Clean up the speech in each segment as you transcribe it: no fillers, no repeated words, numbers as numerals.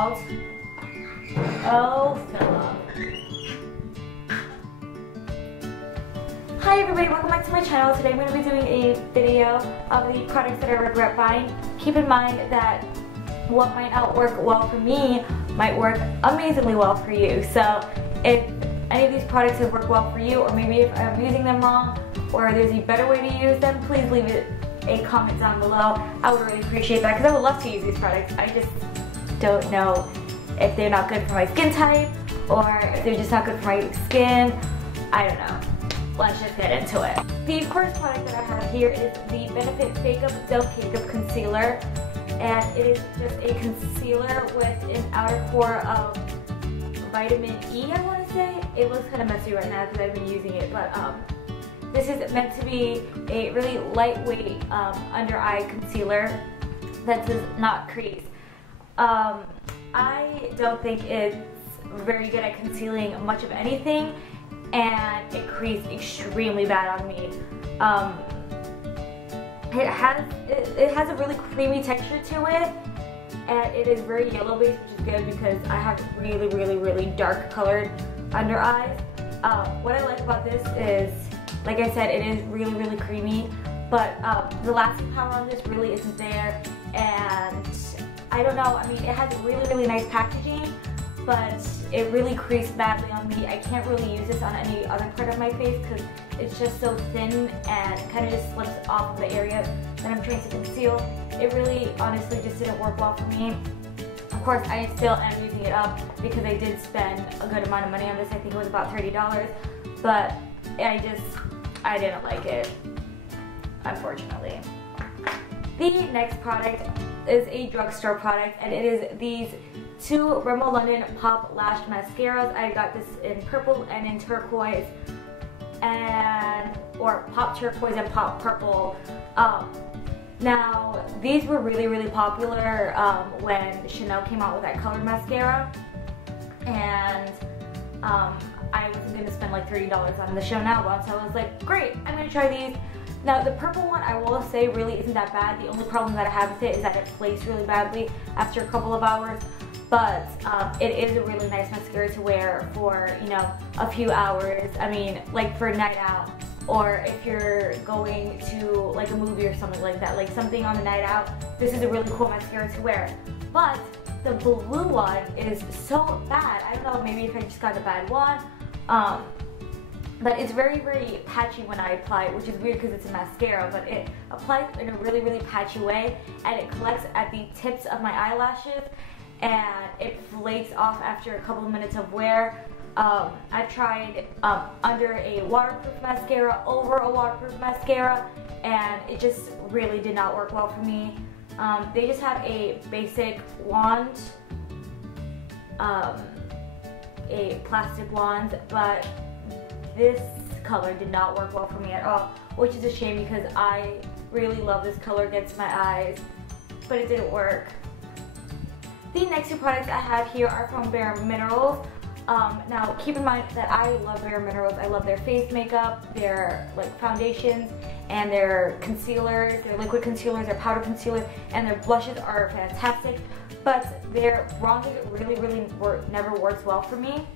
Oh, Philip. Hi everybody, welcome back to my channel. Today I'm going to be doing a video of the products that I regret buying. Keep in mind that what might not work well for me might work amazingly well for you. So if any of these products have worked well for you, or maybe if I'm using them wrong, or there's a better way to use them, please leave a comment down below. I would really appreciate that because I would love to use these products. I just don't know if they're not good for my skin type or if they're just not good for my skin. I don't know. Let's just get into it. The first product that I have here is the Benefit Fake Up Doe Cake Up Concealer, and it is just a concealer with an outer core of vitamin E, I want to say. It looks kind of messy right now because I've been using it, but this is meant to be a really lightweight under eye concealer that does not crease. I don't think it's very good at concealing much of anything, and it creased extremely bad on me. It has a really creamy texture to it, and it is very yellow based, which is good because I have really dark colored under eyes. What I like about this is, like I said, it is really creamy, but the lasting power on this really isn't there, and I don't know, I mean, it has really nice packaging, but it really creased badly on me. I can't really use this on any other part of my face because it's just so thin and kind of just slips off of the area that I'm trying to conceal. It really, honestly, just didn't work well for me. Of course, I still am using it up because I did spend a good amount of money on this. I think it was about $30, but I didn't like it, unfortunately. The next product is a drugstore product, and it is these two Rimmel London Pop Lash Mascaras. I got this in purple and in turquoise, or pop turquoise and pop purple. Now, these were really popular when Chanel came out with that colored mascara, and I wasn't going to spend like $30 on the Chanel one, so I was like, great, I'm going to try these. Now, the purple one, I will say, really isn't that bad. The only problem that I have with it is that it flakes really badly after a couple of hours, but it is a really nice mascara to wear for, you know, a few hours. I mean, like for a night out, or if you're going to like a movie or something like that, like something on the night out, this is a really cool mascara to wear. But the blue one is so bad. I don't know, maybe if I just got a bad one. But it's very patchy when I apply it, which is weird because it's a mascara, but it applies in a really patchy way, and it collects at the tips of my eyelashes, and it flakes off after a couple of minutes of wear. I've tried under a waterproof mascara, over a waterproof mascara, and it just really did not work well for me. They just have a basic wand, a plastic wand, but this color did not work well for me at all, which is a shame because I really love this color against my eyes, but it didn't work. The next two products I have here are from BareMinerals. Now, keep in mind that I love BareMinerals. I love their face makeup, their like foundations, and their concealers, their liquid concealers, their powder concealers, and their blushes are fantastic. But their bronzers really never works well for me.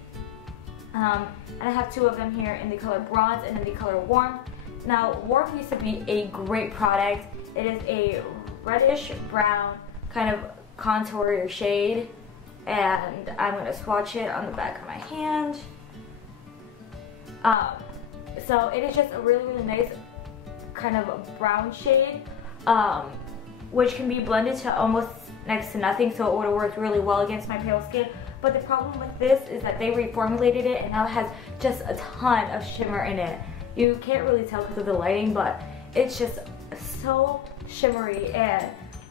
And I have two of them here in the color Bronze and in the color Warm. Now, Warm used to be a great product. It is a reddish brown kind of contour shade, and I'm going to swatch it on the back of my hand. So it is just a really nice kind of brown shade, which can be blended to almost next to nothing, so it would have worked really well against my pale skin. But the problem with this is that they reformulated it, and now it has just a ton of shimmer in it. You can't really tell because of the lighting, but it's just so shimmery. And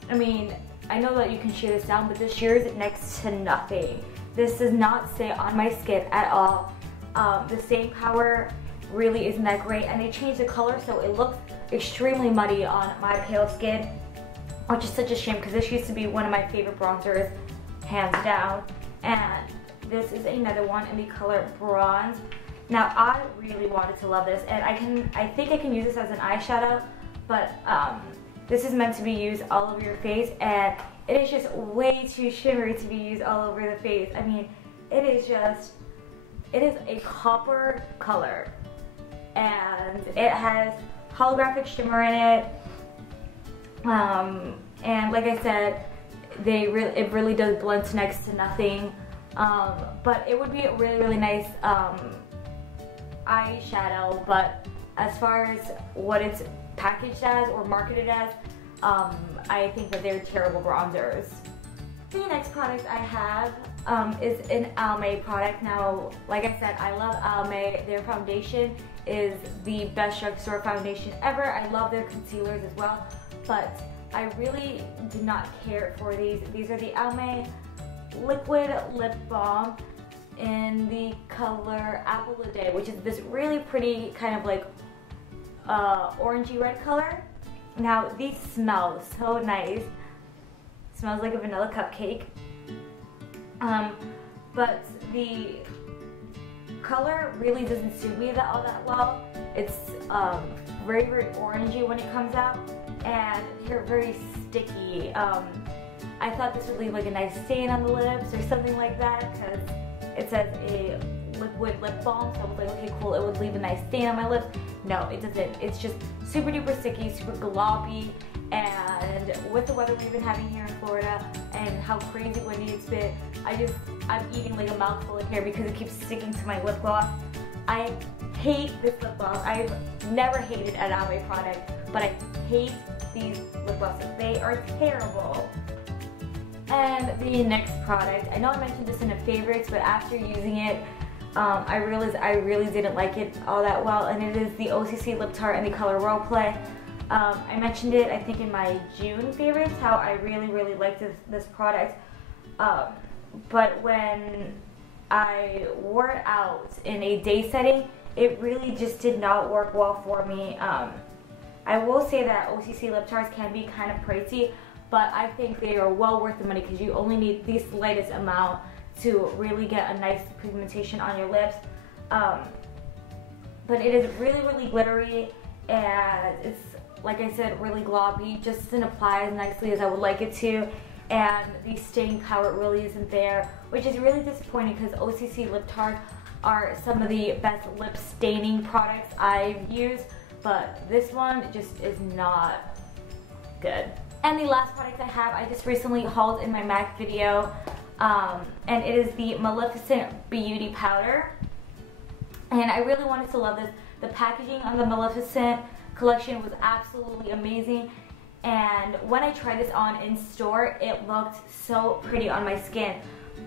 I mean, I know that you can shear this down, but this shears it next to nothing. This does not stay on my skin at all. The staying power really isn't that great, and they changed the color so it looks extremely muddy on my pale skin, which is such a shame because this used to be one of my favorite bronzers, hands down. And this is another one in the color Bronze. Now, I really wanted to love this, and I think I can use this as an eyeshadow, but this is meant to be used all over your face, and it is just way too shimmery to be used all over the face. I mean, it is a copper color, and it has holographic shimmer in it. And like I said, it really does blend to next to nothing. But it would be a really nice eyeshadow. But as far as what it's packaged as or marketed as, I think that they're terrible bronzers. The next product I have is an Almay product. Now, like I said, I love Almay. Their foundation is the best drugstore foundation ever. I love their concealers as well, but I really do not care for these. These are the Almay Liquid Lip Balm in the color Apple a Day, which is this really pretty kind of like orangey red color. Now, these smell so nice. Smells like a vanilla cupcake. But the color really doesn't suit me all that well. It's very orangey when it comes out, and they're very sticky. I thought this would leave like a nice stain on the lips or something like that, because it says a liquid lip balm, so I was like, okay, cool, it would leave a nice stain on my lips. No, it doesn't. It's just super duper sticky, super gloppy, and with the weather we've been having here in Florida and how crazy windy it's been, I'm eating like a mouthful of hair because it keeps sticking to my lip gloss. I hate this lip gloss. I've never hated an Almay product, but I hate these lip glosses. They are terrible. And the next product, I know I mentioned this in the favorites, but after using it, I realized I really didn't like it all that well, and it is the OCC Lip Tart in the color Role Play. I mentioned it, I think, in my June favorites, how I really liked this product. But when I wore it out in a day setting, it really just did not work well for me. I will say that OCC lip tarts can be kind of pricey, but I think they are well worth the money because you only need the slightest amount to really get a nice pigmentation on your lips. But it is really glittery, and it's, like I said, really gloppy. Just doesn't apply as nicely as I would like it to, and the staying power really isn't there, which is really disappointing because OCC lip tarts are some of the best lip staining products I've used, but this one just is not good. And the last product I have, I just recently hauled in my MAC video, and it is the Maleficent Beauty Powder. And I really wanted to love this. The packaging on the Maleficent collection was absolutely amazing, and when I tried this on in store, it looked so pretty on my skin.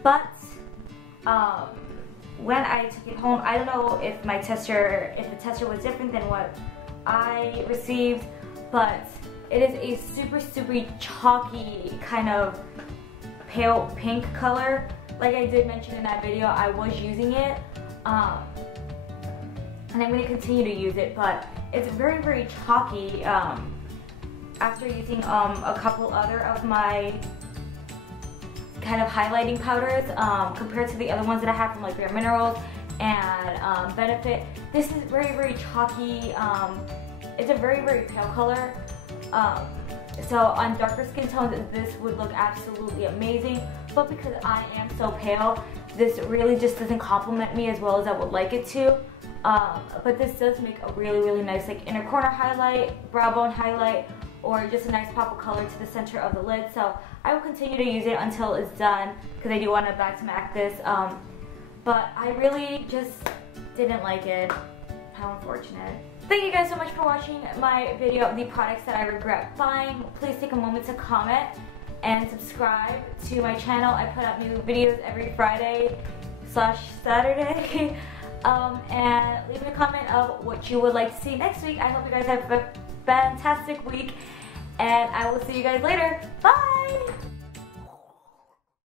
But when I took it home, I don't know if the tester was different than what I received, but it is a super chalky kind of pale pink color. Like I did mention in that video, I was using it, and I'm going to continue to use it, but it's very chalky after using a couple other of my kind of highlighting powders compared to the other ones that I have from like BareMinerals and Benefit. This is very chalky. It's a very pale color. So on darker skin tones, this would look absolutely amazing, but because I am so pale, this really just doesn't complement me as well as I would like it to. But this does make a really nice like inner corner highlight, brow bone highlight, or just a nice pop of color to the center of the lid. So I will continue to use it until it's done because I do want to back to MAC this. But I really just didn't like it. How unfortunate. Thank you guys so much for watching my video of the products that I regret buying. Please take a moment to comment and subscribe to my channel. I put out new videos every Friday/Saturday. And leave me a comment of what you would like to see next week. I hope you guys have a fantastic week, and I will see you guys later. Bye!